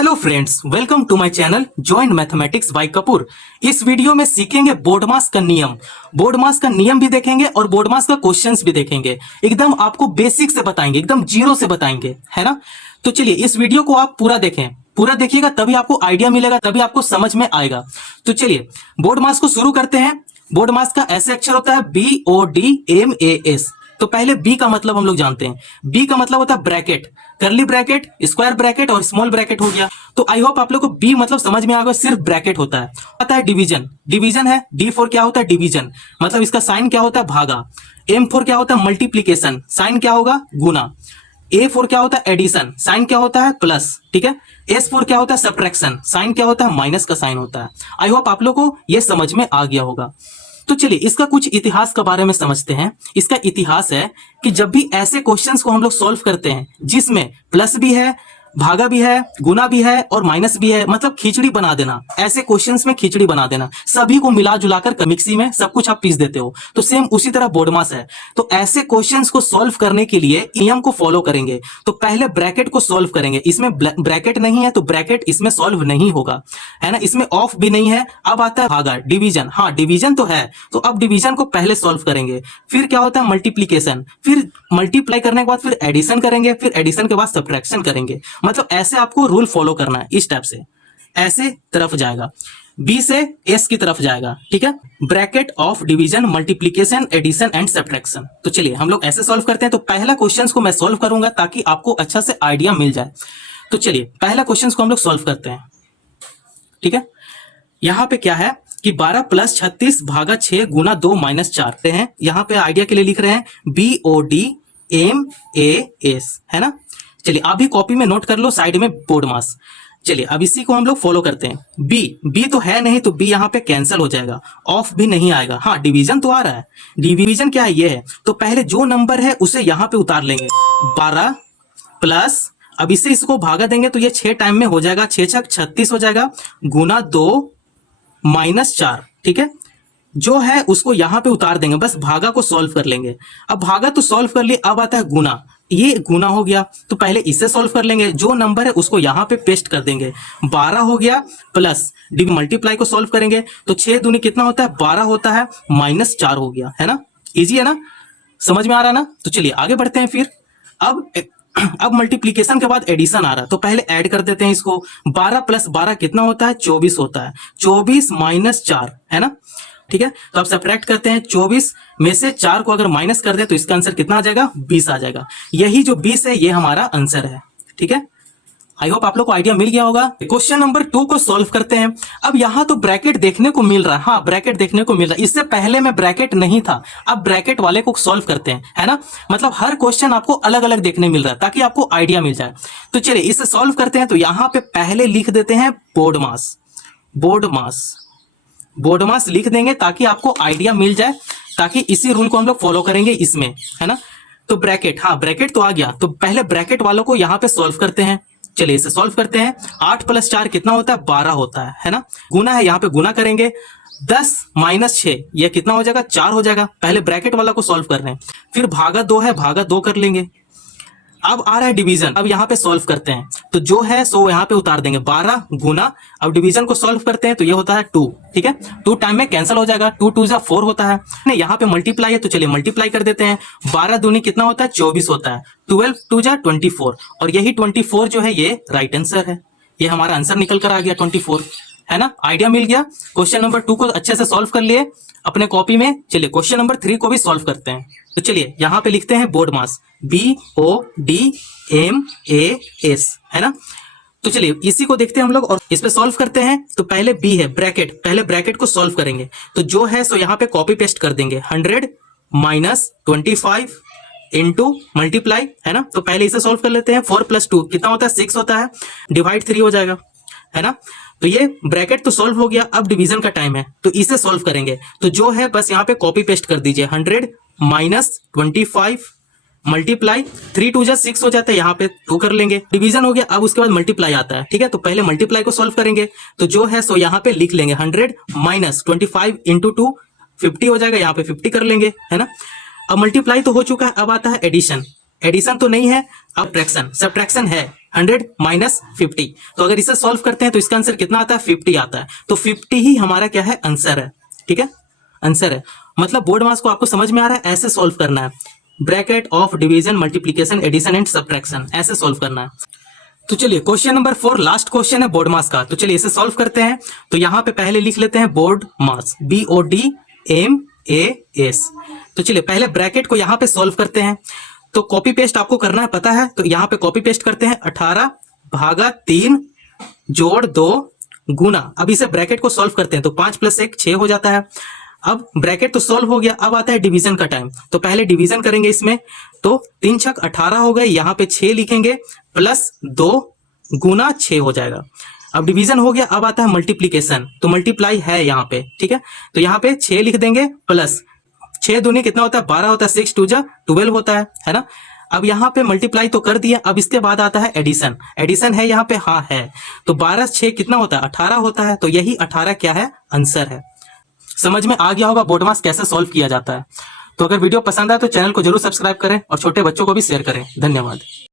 Hello friends, welcome to my channel joint mathematics by Kapoor. इस video में सीखेंगे बोर्डमास का नियम। बोर्डमास का नियम भी देखेंगे और बोर्डमास का क्वेश्चंस भी देखेंगे। एकदम आपको बेसिक से बताएंगे, एकदम जीरो से बताएंगे, है ना। तो चलिए इस वीडियो को आप पूरा देखें, पूरा देखिएगा तभी आपको आइडिया मिलेगा, तभी आपको समझ में आएगा। तो चलिए बोर्डमास को शुरू करते हैं। बोर्डमास का ऐसे अक्षर होता है BODMAS। तो पहले बी का मतलब हम लोग जानते हैं। बी का मतलब होता है ब्रैकेट, करली ब्रैकेट, स्क्वायर ब्रैकेट और स्मॉल ब्रैकेट हो गया। तो आई होप आप लोग को बी मतलब समझ में आ गया, सिर्फ ब्रैकेट होता है। आता है डिवीजन, डिवीजन है। डी फॉर क्या होता है? डिवीजन, मतलब इसका साइन क्या होता है? भागा। एम फॉर क्या होता है? मल्टीप्लीकेशन, साइन क्या होगा? गुना। ए फॉर क्या होता है? एडिशन, साइन क्या होता है? प्लस, ठीक है। एस फॉर क्या होता है? सब्ट्रैक्शन, साइन क्या होता है? माइनस का साइन होता है। आई होप आप लोग को यह समझ में आ गया होगा। तो चलिए इसका कुछ इतिहास के बारे में समझते हैं। इसका इतिहास है कि जब भी ऐसे क्वेश्चंस को हम लोग सॉल्व करते हैं जिसमें प्लस भी है, भागा भी है, गुना भी है और माइनस भी है, मतलब खिचड़ी बना देना। ऐसे क्वेश्चंस में खिचड़ी बना देना, सभी को मिला जुलाकर मिक्सी में सब कुछ आप पीस देते हो। तो सेम उसी तरह बोर्डमास है। तो ऐसे क्वेश्चंस को सॉल्व करने के लिए नियम को फॉलो करेंगे। तो पहले ब्रैकेट को सॉल्व करेंगे। इसमें ब्रैकेट नहीं है तो ब्रैकेट इसमें सॉल्व नहीं होगा, है ना। इसमें ऑफ भी नहीं है। अब आता है भागा, डिवीजन। हाँ डिवीजन तो है, तो अब डिवीजन को पहले सॉल्व करेंगे। फिर क्या होता है? मल्टीप्लीकेशन, फिर मल्टीप्लाई करने के बाद फिर एडिशन करेंगे, फिर एडिशन के बाद सब्ट्रैक्शन करेंगे। मतलब ऐसे आपको रूल फॉलो करना है। इस टाइप से ऐसे तरफ जाएगा, बी से एस की तरफ जाएगा, ठीक है। Bracket of division, multiplication, addition and subtraction. तो चलिए हम लोग ऐसे सॉल्व करते हैं। तो पहला क्वेश्चन को मैं सॉल्व करूंगा ताकि आपको अच्छा से आइडिया मिल जाए। तो चलिए पहला क्वेश्चन को हम लोग सॉल्व करते हैं, ठीक है। यहां पे क्या है कि 12 + 36 भागा 6 गुना 2 - 4 हैं। यहां पे आइडिया के लिए लिख रहे हैं BODMAS, है ना। चलिए अभी कॉपी में नोट कर लो, साइड में बोर्डमास। चलिए अब इसी को हम लोग फॉलो करते हैं। बी तो है नहीं, तो बी यहाँ पे कैंसिल हो जाएगा। ऑफ भी नहीं आएगा। हाँ डिवीजन तो आ रहा है। डिवीजन क्या है? ये है। तो पहले जो नंबर है उसे यहाँ पे उतार लेंगे। 12 प्लस, अब इससे इसको भागा देंगे तो ये 6 टाइम में हो जाएगा। 6 छक 36 हो जाएगा, गुना 2 - 4, ठीक है। जो है उसको यहां पे उतार देंगे, बस भागा को सॉल्व कर लेंगे। अब भागा तो सॉल्व कर लिए, अब आता है गुना। ये गुना हो गया तो पहले इससे सॉल्व कर लेंगे। जो नंबर है उसको यहां पे पेस्ट कर देंगे। 12 हो गया प्लस मल्टीप्लाई को सॉल्व करेंगे तो 6 दूनी कितना होता है? 12 होता है, -4 हो गया, है ना। इजी है ना, समझ में आ रहा है ना। तो चलिए आगे बढ़ते हैं। फिर अब मल्टीप्लीकेशन के बाद एडिशन आ रहा है, तो पहले ऐड कर देते हैं इसको। 12 + 12 कितना होता है? 24 होता है। 24 - 4, है ना, ठीक है। तो अब सब्ट्रैक्ट करते हैं। 24 में से 4 को अगर माइनस कर दे तो इसका आंसर कितना आ जाएगा? 20 आ जाएगा। यही जो 20 है ये हमारा आंसर है, ठीक है। आई होप आप लोग को आइडिया मिल गया होगा। क्वेश्चन नंबर 2 को सॉल्व करते हैं। अब यहां तो ब्रैकेट देखने को मिल रहा है। हाँ ब्रैकेट देखने को मिल रहा है। इससे पहले में ब्रैकेट नहीं था। अब ब्रैकेट वाले को सॉल्व करते हैं, है ना। मतलब हर क्वेश्चन आपको अलग अलग देखने मिल रहा है ताकि आपको आइडिया मिल जाए। तो चलिए इसे सॉल्व करते हैं। तो यहां पे पहले लिख देते हैं बोर्डमास। बोर्डमास, बोर्डमास लिख देंगे ताकि आपको आइडिया मिल जाए, ताकि इसी रूल को हम लोग फॉलो करेंगे इसमें, है ना। तो ब्रैकेट, हाँ ब्रैकेट तो आ गया। तो पहले ब्रैकेट वालों को यहां पे सॉल्व करते हैं। चलिए इसे सॉल्व करते हैं। 8 + 4 कितना होता है? 12 होता है ना। गुना है, यहाँ पे गुना करेंगे। 10 - 6 ये कितना हो जाएगा? 4 हो जाएगा। पहले ब्रैकेट वाला को सॉल्व कर रहे हैं। फिर भागा 2 है, भागा 2 कर लेंगे। अब आ रहा है डिवीजन। अब यहाँ पे सॉल्व करते हैं तो जो है सो यहाँ पे उतार देंगे। 12 गुना, अब डिवीजन को सॉल्व करते हैं तो ये होता है 2, ठीक है। 2 टाइम में कैंसिल हो जाएगा। 2 2 4 होता है। नहीं यहाँ पे मल्टीप्लाई है तो चलिए मल्टीप्लाई कर देते हैं। 12 दूनी कितना होता है? 24 होता है। 12 2 24, और यही 24 जो है ये राइट आंसर है। ये हमारा आंसर निकल कर आ गया 24, है ना। आइडिया मिल गया। क्वेश्चन नंबर 2 को अच्छे से सॉल्व कर लिए अपने कॉपी में। चलिए क्वेश्चन नंबर 3 को भी सॉल्व करते हैं। तो चलिए यहाँ पे लिखते हैं बोर्डमास, BODMAS, है ना। तो चलिए इसी को देखते हैं हम लोग और इस पे सॉल्व करते हैं। तो पहले बी है ब्रैकेट, पहले ब्रैकेट को सॉल्व करेंगे। तो जो है सो यहाँ पे कॉपी पेस्ट कर देंगे। 100 - 25 इंटू मल्टीप्लाई, है ना। तो पहले इसे सॉल्व कर लेते हैं। 4 + 2 कितना होता है? 6 होता है। डिवाइड 3 हो जाएगा, है ना। तो ये ब्रैकेट तो सॉल्व हो गया। अब डिवीजन का टाइम है तो इसे सॉल्व करेंगे। तो जो है बस यहाँ पे कॉपी पेस्ट कर दीजिए। 100 - 25 मल्टीप्लाई 3 2 6 हो जाता है। यहाँ पे 2 कर लेंगे। डिवीजन हो गया। अब उसके बाद मल्टीप्लाई आता है, ठीक है। तो पहले मल्टीप्लाई को सॉल्व करेंगे। तो जो है सो यहाँ पे लिख लेंगे 100 - 25 इंटू 2 50 हो जाएगा। यहाँ पे 50 कर लेंगे, है ना। अब मल्टीप्लाई तो हो चुका है। अब आता है एडिशन। एडिशन तो नहीं है, अब सब्ट्रैक्शन है। 100 माइनस 50, तो अगर इसे सॉल्व करते हैं तो इसका आंसर कितना आता है, 50 आता है। तो 50 ही हमारा क्या है, आंसर है। ठीक है, आंसर है। मतलब बोर्ड मास को आपको समझ में आ रहा है, ऐसे सॉल्व करना है। Bracket of division, multiplication, addition and subtraction, ऐसे सॉल्व करना है। तो चलिए क्वेश्चन नंबर 4 लास्ट क्वेश्चन है बोर्ड मास का। तो चलिए इसे सॉल्व करते हैं। तो यहां पे पहले लिख लेते हैं बोर्ड मास, BODMAS। तो चलिए पहले ब्रैकेट को यहां पे सॉल्व करते हैं। तो कॉपी पेस्ट आपको करना है, पता है। तो यहां पे कॉपी पेस्ट करते हैं, 18 भागा 3 जोड़ 2 गुना, अब इसे ब्रैकेट को सॉल्व करते हैं। तो 5 + 1 6 हो जाता है। अब ब्रैकेट तो सॉल्व हो गया, अब आता है डिवीजन का टाइम। तो पहले डिवीजन करेंगे इसमें। तो 3 छक 18 हो गए, यहाँ पे 6 लिखेंगे, प्लस 2 गुना 6 हो जाएगा। अब डिवीजन हो गया, अब आता है मल्टीप्लीकेशन। तो मल्टीप्लाई है यहाँ पे, ठीक है। तो यहाँ पे 6 लिख देंगे, प्लस 6 दूनी कितना होता है, 12 होता है, 6 2 जा 12 होता है ना। अब यहाँ पे मल्टीप्लाई तो कर दिया, अब इसके बाद आता है एडिशन। एडिशन है यहाँ पे, हाँ है। तो 12 6 कितना होता है, 18 होता है। तो यही 18 क्या है, आंसर है। समझ में आ गया होगा बोर्ड मास कैसे सॉल्व किया जाता है। तो अगर वीडियो पसंद आए तो चैनल को जरूर सब्सक्राइब करें और छोटे बच्चों को भी शेयर करें। धन्यवाद।